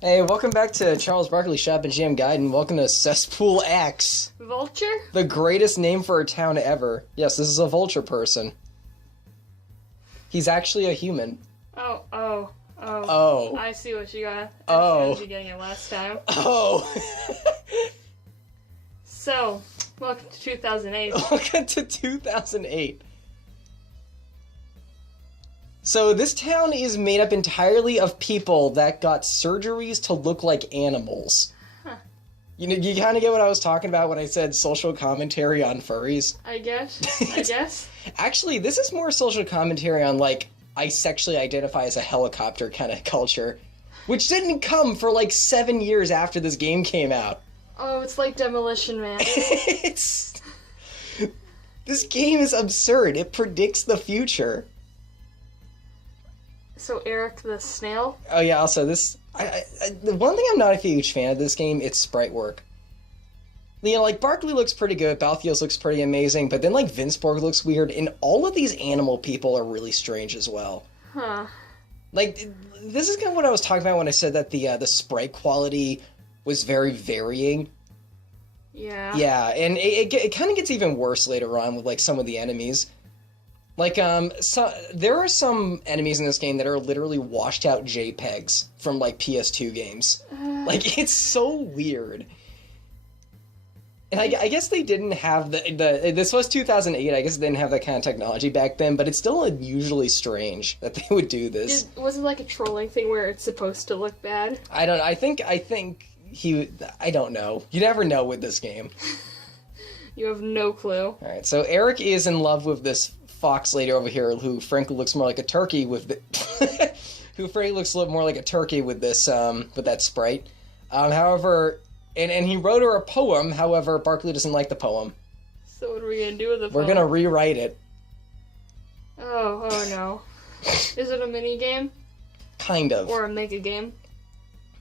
Hey, welcome back to Charles Barkley Shop and Jam Gaiden. Welcome to Cesspool X. Vulture? The greatest name for a town ever. Yes, this is a vulture person. He's actually a human. Oh. I see what you got. Oh. You getting it last time. Oh. So, welcome to 2008. Welcome to 2008. So this town is made up entirely of people that got surgeries to look like animals. Huh. You kind of get what I was talking about when I said social commentary on furries? I guess. Actually, this is more social commentary on, like, I sexually identify as a helicopter kind of culture. Which didn't come for, like, 7 years after this game came out. Oh, it's like Demolition Man. This game is absurd. It predicts the future. So Eric the snail? Oh yeah, also this... the one thing I'm not a huge fan of this game, it's sprite work. You know, like, Barkley looks pretty good, Balthios looks pretty amazing, but then, like, Vinceborg looks weird, and all of these animal people are really strange as well. Huh. Like, this is kind of what I was talking about when I said that the sprite quality was very varying. Yeah. Yeah, and it kind of gets even worse later on with, like, some of the enemies. Like, there are some enemies in this game that are literally washed out JPEGs from, like, PS2 games. Like, it's so weird. And I guess they didn't have this was 2008, I guess they didn't have that kind of technology back then, but it's still unusually strange that they would do this. Was it like a trolling thing where it's supposed to look bad? I don't know. You never know with this game. You have no clue. Alright, so Eric is in love with this fox lady over here who frankly looks more like a turkey with the more like a turkey with this with that sprite. However, and he wrote her a poem, however, Barkley doesn't like the poem. So what are we gonna do with the poem? We're gonna rewrite it. Oh no. Is it a mini game? Kind of. Or a mega game?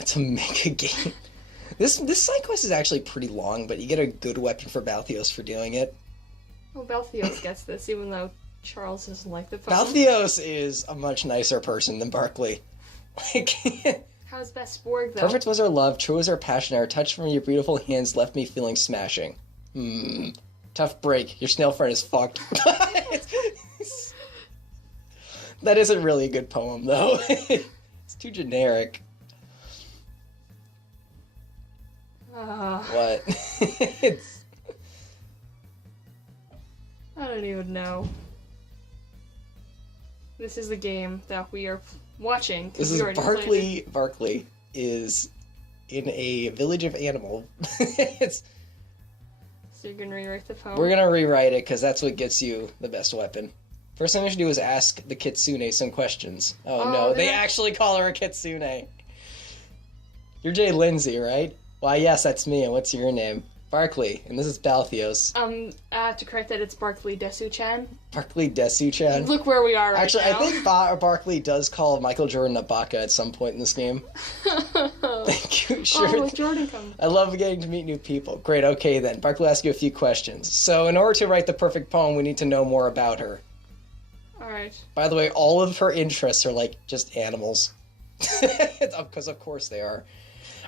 It's a mega game. This side quest is actually pretty long, but you get a good weapon for Balthios for doing it. Oh, Balthios gets this, even though Charles doesn't like the poem. Balthios is a much nicer person than Barkley. Like, how's Borg though? perfect was our love, true was our passion, our touch from your beautiful hands left me feeling smashing. Tough break. Your snail friend is fucked. That isn't really a good poem, though. It's too generic. What? I don't even know. This is the game that we are watching. This is Barkley. Barkley is in a village of animal. So you're gonna rewrite the poem? We're gonna rewrite it because that's what gets you the best weapon. First thing we should do is ask the kitsune some questions. Oh no, they actually call her a kitsune. You're Jay Lindsay, right? Why, yes, that's me, and what's your name? Barkley, and this is Balthios. To correct that, it's Barkley Desu-chan. Barkley Desu-chan? Look where we are Actually, now. I think Barkley does call Michael Jordan a baka at some point in this game. Thank you, sure. Oh, Jordan comes. I love getting to meet new people. Great, okay then. Barkley will ask you a few questions. So in order to write the perfect poem, we need to know more about her. Alright. By the way, all of her interests are, like, just animals. Because of course they are.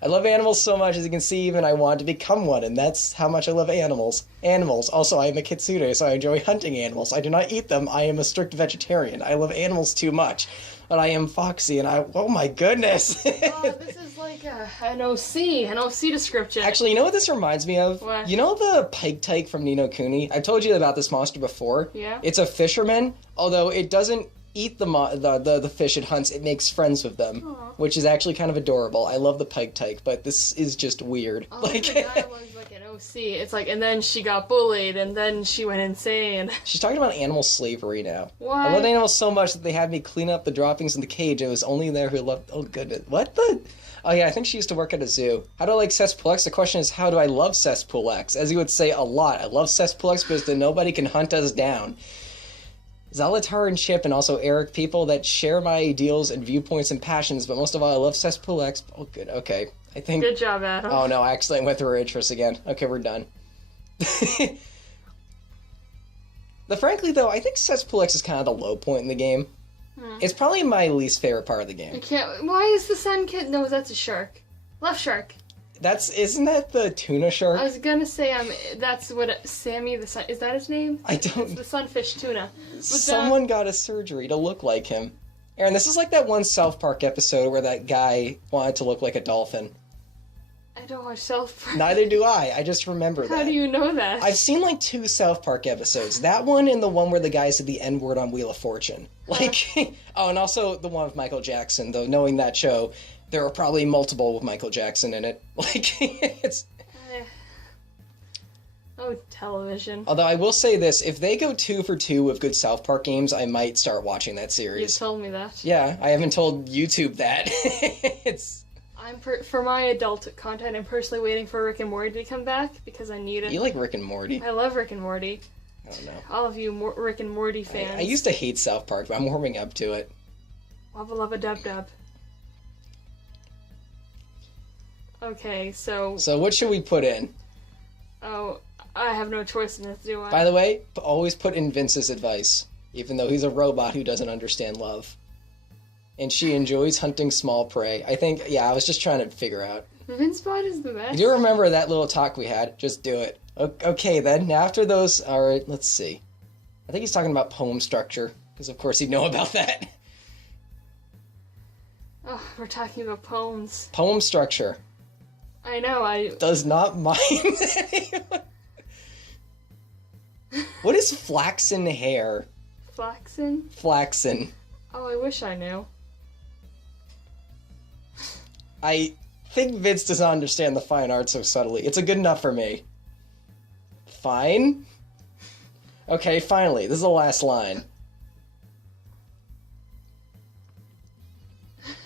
I love animals so much, as you can see, even I want to become one, and that's how much I love animals. Animals. Also, I am a kitsune, so I enjoy hunting animals. I do not eat them. I am a strict vegetarian. I love animals too much. But I am foxy, and oh my goodness! Oh, this is like an OC description. Actually, you know what this reminds me of? What? You know the pike tyke from Ni no Kuni? I've told you about this monster before. Yeah? It's a fisherman, although it doesn't eat the fish it hunts, it makes friends with them. Aww. Which is actually kind of adorable. I love the pike tyke, but this is just weird. Oh, like, the dialogue's like an OC. It's like, and then she got bullied, and then she went insane. She's talking about animal slavery now. What? I love animals so much that they had me clean up the droppings in the cage. It was only there who loved... Oh, goodness. What the... Oh, yeah, I think she used to work at a zoo. How do I like Cesspool X? The question is, how do I love Cesspool X? As you would say, a lot. I love Cesspool X because then nobody can hunt us down. Zalatar and Chip, and also Eric, people that share my ideals and viewpoints and passions, but most of all, I love Cesspool X. Oh, good. Okay. I think... Good job, Adam. Oh, no, I accidentally went through her interests again. Okay, we're done. Frankly, though, I think Cesspool X is kind of the low point in the game. It's probably my least favorite part of the You game. can't. Why is the sun kid? No, that's a shark. Left shark. Isn't that the tuna shark? I was gonna say that's what Sammy the sun. Is that his name? I It's don't. the sunfish tuna. Someone got a surgery to look like him. Aaron, this is like that one South Park episode where that guy wanted to look like a dolphin. I don't watch South Park. Neither do I. I just remember that. How do you know that? I've seen like 2 South Park episodes. That one and the one where the guy said the N-word on Wheel of Fortune. Like, oh, and also the one with Michael Jackson, though knowing that show, there are probably multiple with Michael Jackson in it. Like, it's... Oh, television. Although I will say this, if they go 2 for 2 with good South Park games, I might start watching that You series. told me that. Yeah, I haven't told YouTube that. It's... For my adult content, I'm personally waiting for Rick and Morty to come back because I need it. You like Rick and Morty? I love Rick and Morty. I don't know. All of you Rick and Morty fans. I used to hate South Park, but I'm warming up to it. Wubba lubba dub dub. Okay, so... So what should we put in? Oh, I have no choice in this, do I? By the way, always put in Vince's advice, even though he's a robot who doesn't understand love. And she enjoys hunting small prey. I think, yeah, I was just trying to figure out. Vince Bot is the best. Do you remember that little talk we had? Just do it. Okay, then, after those, alright, let's see. I think he's talking about poem structure, because of course he'd know about that. Oh, we're talking about poems. Poem structure. I know, Does not mind anyone. What is flaxen hair? Flaxen? Flaxen. Oh, I wish I knew. I think Vince does not understand the fine art so subtly. It's a good enough for me. Fine? Okay, finally. This is the last line.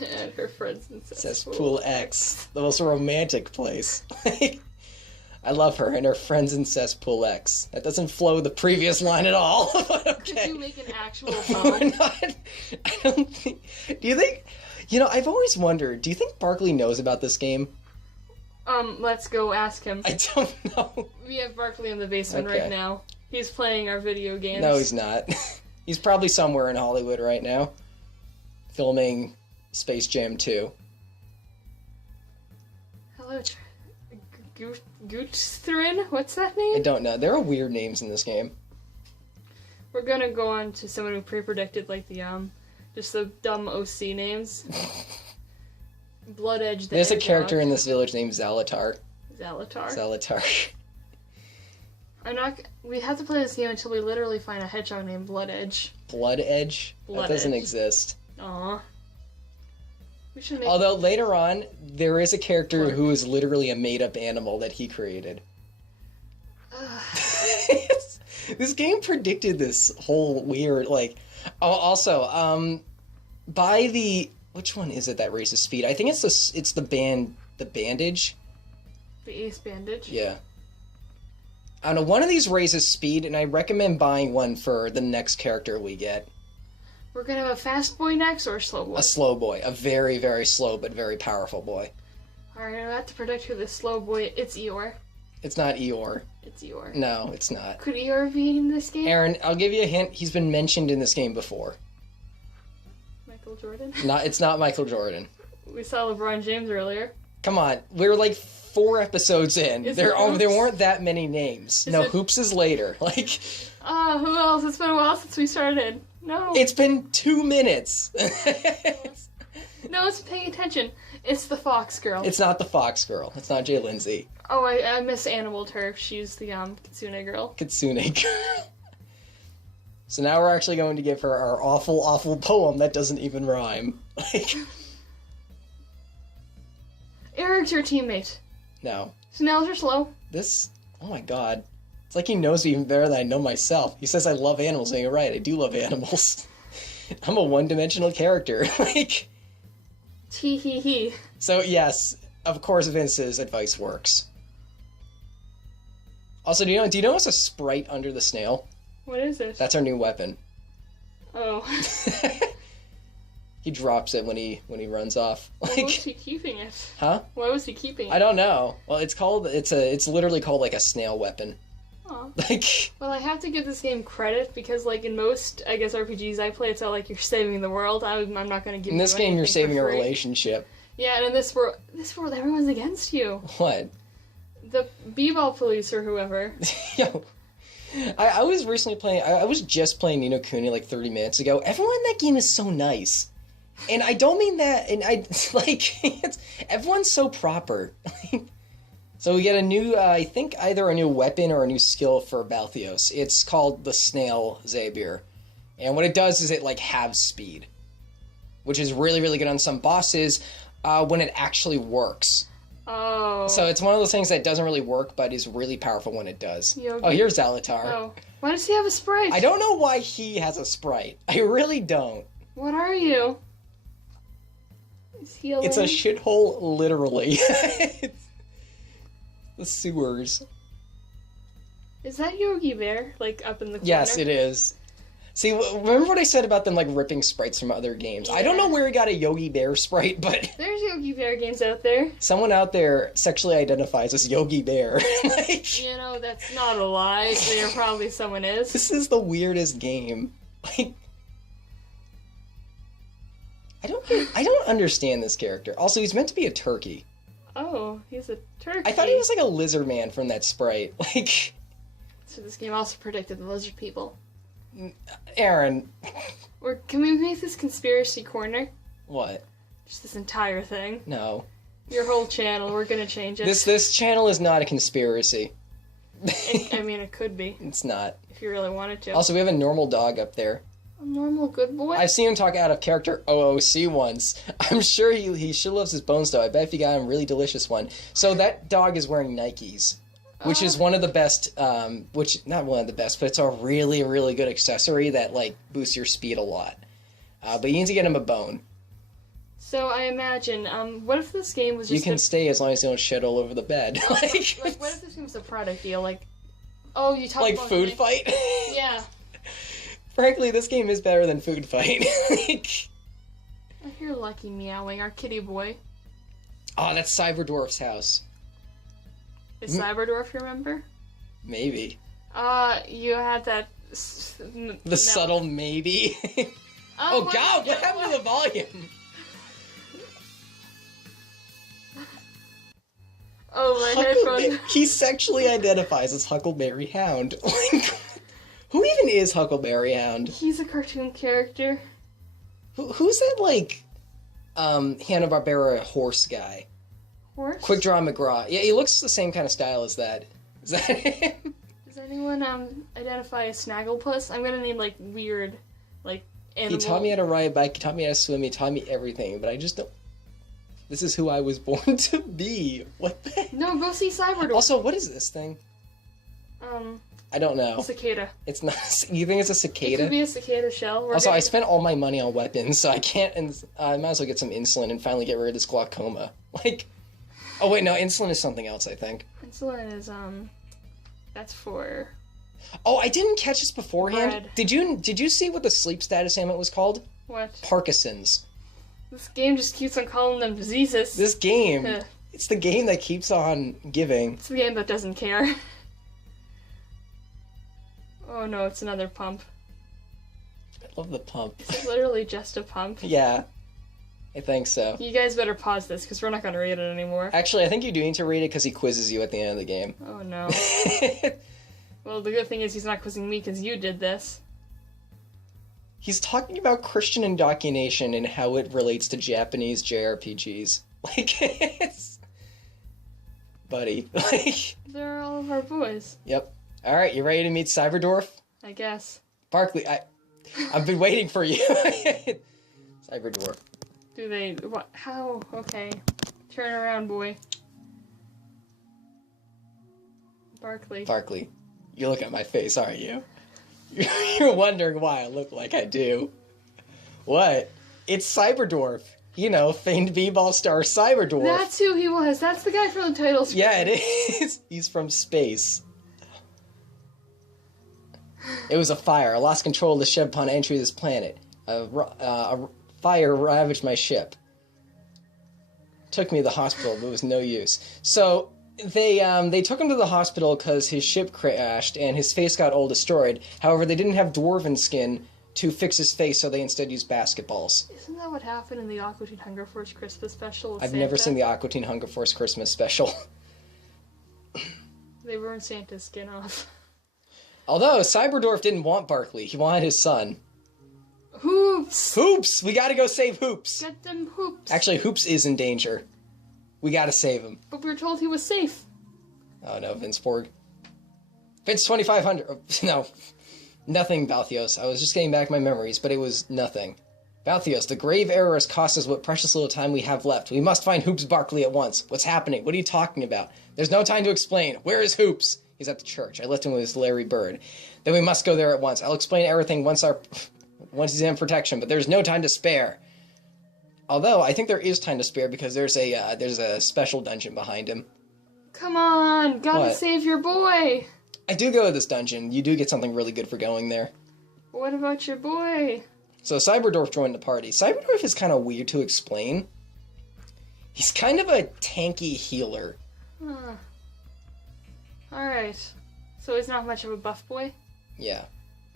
And her friends and Cesspool X. The most romantic place. I love her and her friends in Cesspool X. That doesn't flow the previous line at all. But okay. Could you make an actual We're poem? not... I don't think... Do you think... You know, I've always wondered, do you think Barkley knows about this game? Let's go ask him. I don't know. We have Barkley in the basement Okay. right now. He's playing our video games. No, he's not. He's probably somewhere in Hollywood right now. Filming Space Jam 2. Hello, Goochthrin? What's that I name? don't know. There are weird names in this game. We're gonna go on to someone who pre-predicted, like, just the dumb OC names. Blood Edge. There's a character in this village named Zalatar. Zalatar. Zalatar. We have to play this game until we literally find a hedgehog named Blood Edge. Blood Edge? Blood That doesn't Edge. exist. Aww. We should make. Although later on, there is a character What? who is literally a made-up animal that he created. This game predicted this whole weird, like... Oh, also, by the... Which one is it that raises speed? I think it's the bandage. The Ace Bandage. Yeah. I don't know, one of these raises speed, and I recommend buying one for the next character we get. We're gonna have a fast boy next or a slow boy? A slow boy. A very, very slow but very powerful boy. Alright, I have to predict who this slow boy. It's Eeyore. It's not Eeyore. It's Eeyore. No, it's not. Could Eeyore be in this game? Aaron, I'll give you a hint. He's been mentioned in this game before. Michael Jordan? It's not Michael Jordan. We saw LeBron James earlier. Come on. We're like 4 episodes in. Is There it Hoops? weren't that many names. Is No, it- Hoops is later. Like, Who else? It's been a while since we started. No. it's been 2 minutes. No, it's paying attention. It's the Fox girl. It's not the Fox girl. It's not Jay Lindsay. Oh, I miss Animal Turf. She's the Kitsune girl. Kitsune girl. So now we're actually going to give her our awful, awful poem that doesn't even rhyme. Like, Eric's your teammate. no. Snails are slow. This, oh my god. It's like he knows me even better than I know myself. He says I love animals, and you're right, I do love animals. I'm a one-dimensional character. Like, Tee hee hee. so yes, of course Vince's advice works. Also, do you notice a sprite under the snail? What is it? That's our new weapon. Oh. He drops it when he runs off. Why was Like, he keeping it? huh? Why was he keeping it? I don't know. Well, it's literally called like a snail weapon. Aw. Like, Well, I have to give this game credit because, like, in most, I guess, RPGs I play, it's not like you're saving the world. I'm not going to give you in this game, you're anything saving a for free. relationship. Yeah, and in this world, everyone's against you. What? The b-ball police or whoever. Yo. I was recently playing, I was just playing Ni no Kuni like 30 minutes ago. Everyone in that game is so nice. And I don't mean that, and everyone's so proper. So we get a new, I think either a new weapon or a new skill for Balthios. It's called the Snail Zabir. And what it does is it, like, halves speed. Which is really, really good on some bosses when it actually works. Oh. So it's one of those things that doesn't really work, but is really powerful when it does. Yogi. Oh, here's Zalatar. Oh. Why does he have a sprite? I don't know why he has a sprite. I really don't. What are you? Is he a It's a lady? shithole, literally. It's the sewers. Is that Yogi Bear, like, up in the corner? Yes, it is. See, remember what I said about them, like, ripping sprites from other games? I don't know where he got a Yogi Bear sprite, but There's Yogi Bear games out there. someone out there sexually identifies as Yogi Bear. Like, You know, that's not a lie. There probably someone is. this is the weirdest game. Like, I don't understand this character. Also, he's meant to be a turkey. Oh, he's a turkey. I thought he was like a lizard man from that sprite. Like, So this game also predicted the lizard people. Aaron. Or can we make this conspiracy corner? What? Just this entire thing. No. Your whole channel, we're gonna change it. This channel is not a conspiracy. I mean, it could be, It's not. if you really wanted to. Also, we have a normal dog up there. A normal good boy? I've seen him talk out of character OOC once. I'm sure he sure loves his bones, though. I bet if he got him a really delicious one. So that dog is wearing Nikes, which is one of the best, not one of the best, but it's a really, really good accessory that, like, boosts your speed a lot. But you need to get him a bone. So I imagine, what if this game was You just can stay as long as you don't shit all over the bed. like, what if this game was a product deal? Like, oh, you talk like about Food me. Fight? Yeah. Frankly, this game is better than Food Fight. Like, I hear Lucky meowing, our kitty boy. oh, that's Cyberdwarf's house. Is Cyberdwarf, remember? Maybe. You had that... The subtle maybe. Oh, what- God, what happened to the volume? Oh, my headphones. He sexually identifies as Huckleberry Hound. Like, who even is Huckleberry Hound? He's a cartoon character. Who's that, like, Hanna-Barbera horse guy? Horse? Quick Draw McGraw. Yeah, he looks the same kind of style as that. Is that him? Does anyone identify as Snagglepuss? I'm gonna need, like, weird, like, animal... He taught me how to ride a bike, he taught me how to swim, he taught me everything, but I just don't... This is who I was born to be. What the heck? No, go see Cyberdwarf. Also, what is this thing? I don't know. Cicada. It's not... You think it's a It cicada? could be a cicada shell. Also, I spent all my money on weapons, so I can't... I might as well get some insulin and finally get rid of this glaucoma. Like... Oh, wait, no, insulin is something else, I think. Insulin is, that's for... Oh, I didn't catch this beforehand. Bread. Did you see what the sleep status ailment was called? What? Parkinson's. This game just keeps on calling them diseases. This game... Huh. It's the game that keeps on giving. It's the game that doesn't care. Oh no, it's another pump. I love the pump. It's literally just a pump. Yeah, I think so. You guys better pause this, because we're not going to read it anymore. Actually, I think you do need to read it because he quizzes you at the end of the game. Oh no. Well, the good thing is he's not quizzing me, because you did this. He's talking about Christian indoctrination and how it relates to Japanese JRPGs. Like, it's... Buddy, like... They're all of our boys. Yep. Alright, you ready to meet Cyberdwarf? I guess. Barkley, I've been waiting for you. Cyberdwarf. Do they... What? How? Okay. Turn around, boy. Barkley. Barkley, you look at my face, aren't you? You're wondering why I look like I do. What? It's Cyberdwarf. You know, famed b-ball star Cyberdwarf. That's who he was. That's the guy from the title screen. Yeah, it is. He's from space. It was a fire. I lost control of the ship upon entry of this planet. A fire ravaged my ship. Took me to the hospital, but it was no use. So, they took him to the hospital because his ship crashed and his face got all destroyed. However, they didn't have dwarven skin to fix his face, so they instead used basketballs. Isn't that what happened in the Aqua Teen Hunger Force Christmas special? With I've Santa? never seen the Aqua Teen Hunger Force Christmas special. They burned Santa's skin off. Although, Cyberdwarf didn't want Barkley. He wanted his son. Hoops! Hoops! We gotta go save Hoops! Get them Hoops! Actually, Hoops is in danger. We gotta save him. But we were told he was safe. Oh no, Vince Borg. Vince 2500. Oh, no. Nothing, Balthios. I was just getting back my memories, but it was nothing. Balthios, the grave error has cost us what precious little time we have left. We must find Hoops Barkley at once. What's happening? What are you talking about? There's no time to explain. Where is Hoops? He's at the church. I left him with his Larry Bird. Then we must go there at once. I'll explain everything once he's in protection, but there's no time to spare. Although, I think there is time to spare because there's a special dungeon behind him. Come on! Gotta save your boy! I do go to this dungeon. You do get something really good for going there. What about your boy? So Cyberdwarf joined the party. Cyberdwarf is kind of weird to explain. He's kind of a tanky healer. Huh. Alright. So he's not much of a buff boy? Yeah.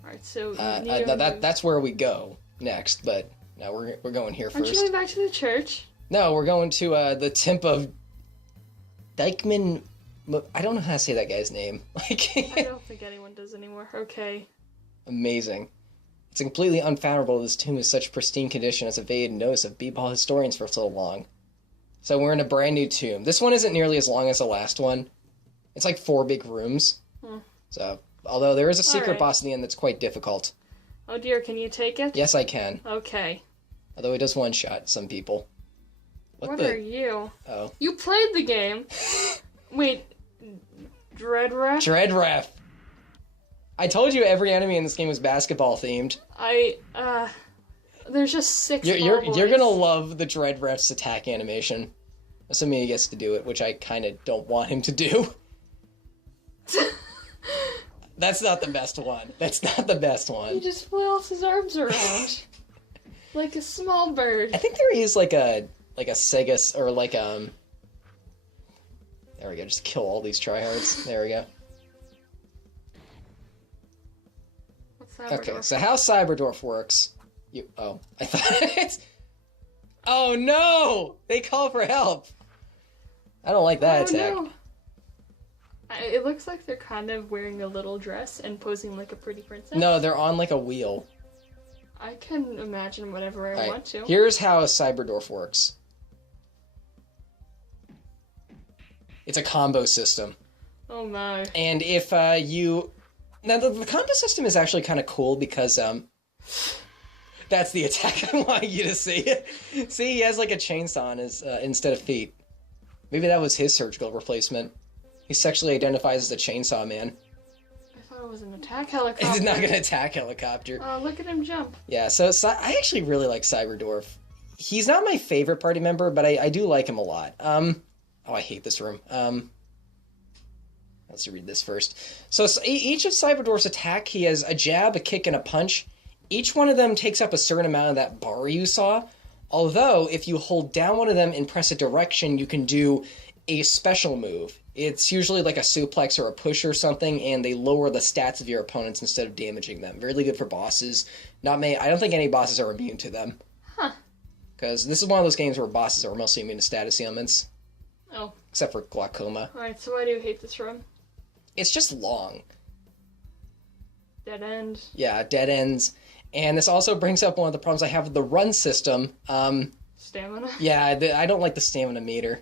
Alright, so... that's where we go next, but no, we're going here Aren't first. you going back to the church? No, we're going to the Temp of Dykeman... I don't know how to say that guy's name. Like, I don't think anyone does anymore. Okay. Amazing. It's completely unfathomable this tomb is such pristine condition as evaded notice of b-ball historians for so long. So we're in a brand new tomb. This one isn't nearly as long as the last one. It's like 4 big rooms. So, although there is a secret boss in the end that's quite difficult. Oh dear, can you take it? Yes, I can. Okay. Although it does one-shot some people. What are you? Oh. You played the game! Wait, Dreadref? Dreadref! I told you every enemy in this game was basketball themed. There's just 6 You're gonna love the Dreadref's attack animation. Assuming he gets to do it, which I kinda don't want him to do. That's not the best one. That's not the best one. He just flails his arms around. Like a small bird. I think there is like a Sega, or like there we go, just kill all these tryhards. There we go. What's that? Okay, so how Cyberdwarf works... I thought it's... Oh no! They call for help! I don't like that attack. No. It looks like they're kind of wearing a little dress and posing like a pretty princess. No, they're on like a wheel. I can imagine whatever I want to. Here's how a Cyberdwarf works. It's a combo system. Oh my. And if you... Now, the combo system is actually kind of cool because, that's the attack I want you to see. See, he has like a chainsaw on his, instead of feet. Maybe that was his surgical replacement. He sexually identifies as a chainsaw man. I thought it was an attack helicopter. He's not gonna attack helicopter. Oh, look at him jump. Yeah, so I actually really like Cyberdwarf. He's not my favorite party member, but I do like him a lot. Oh, I hate this room. Let's read this first. So each of Cyberdwarf's attack, he has a jab, a kick, and a punch. Each one of them takes up a certain amount of that bar you saw. Although, if you hold down one of them and press a direction, you can do a special move. It's usually like a suplex or a push or something, and they lower the stats of your opponents instead of damaging them. Really good for bosses. I don't think any bosses are immune to them. Huh. Because this is one of those games where bosses are mostly immune to status ailments. Oh. Except for glaucoma. Alright, so why do you hate this room? It's just long. Dead end. Yeah, dead ends. And this also brings up one of the problems I have with the run system. Stamina? Yeah, I don't like the stamina meter.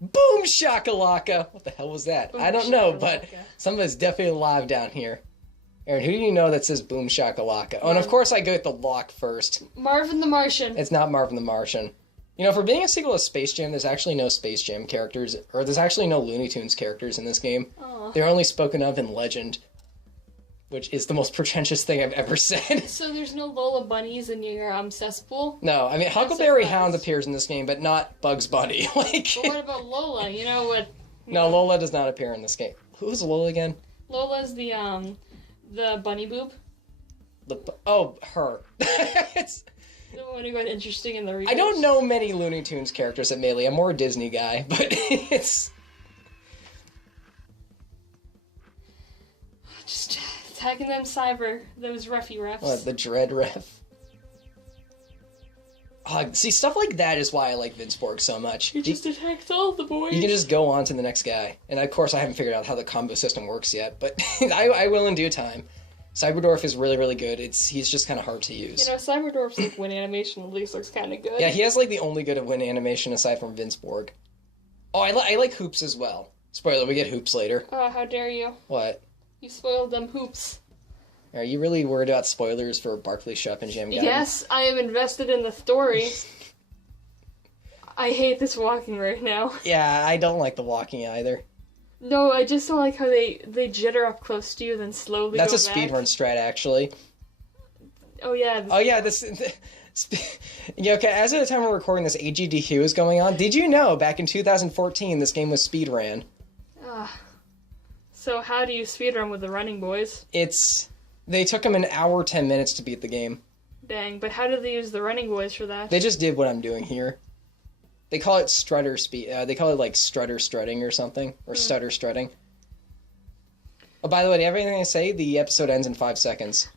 Boom shakalaka! What the hell was that? Boom I don't know, shakalaka. but somebody's definitely alive down here. Aaron, who do you know that says boom shakalaka? Oh, and of course I go with the lock first. Marvin the Martian. It's not Marvin the Martian. You know, for being a sequel to Space Jam, there's actually no Space Jam characters, or there's actually no Looney Tunes characters in this game. Aw. They're only spoken of in legend, which is the most pretentious thing I've ever said. So there's no Lola bunnies in your cesspool? No, I mean, Huckleberry Hound appears in this game, but not Bugs Bunny. Like, But what about Lola? You know what? No, Lola does not appear in this game. Who's Lola again? Lola's the bunny boob. Her. It's... The one who got interesting in the research. I don't know many Looney Tunes characters at Melee. I'm more a Disney guy, but it's... Just attacking them those refs. What, the Dread Ref? See, stuff like that is why I like Vinceborg so much. He just attacks all the boys. You can just go on to the next guy. And of course, I haven't figured out how the combo system works yet, but I will in due time. Cyberdorf is really, really good. He's just kind of hard to use. You know, Cyberdorf's like win animation at least looks kind of good. Yeah, he has like the only good win animation aside from Vinceborg. Oh, I like Hoops as well. Spoiler, we get Hoops later. Oh, how dare you. What? You spoiled them Hoops. Are you really worried about spoilers for Barkley Shop and Jam Gaiden? Yes, I am invested in the story. I hate this walking right now. Yeah, I don't like the walking either. No, I just don't like how they jitter up close to you, then slowly That's go a back. speedrun strat, actually. Oh, yeah. Yeah, okay, as of the time we're recording this, AGDQ is going on. Did you know, back in 2014, this game was speedran? So how do you speedrun with the running boys? They took them an hour, 10 minutes to beat the game. Dang, but how did they use the running boys for that? They just did what I'm doing here. They call it strutter speed. They call it like strutter strutting or something, or stutter strutting. Oh, by the way, do you have anything to say? The episode ends in 5 seconds.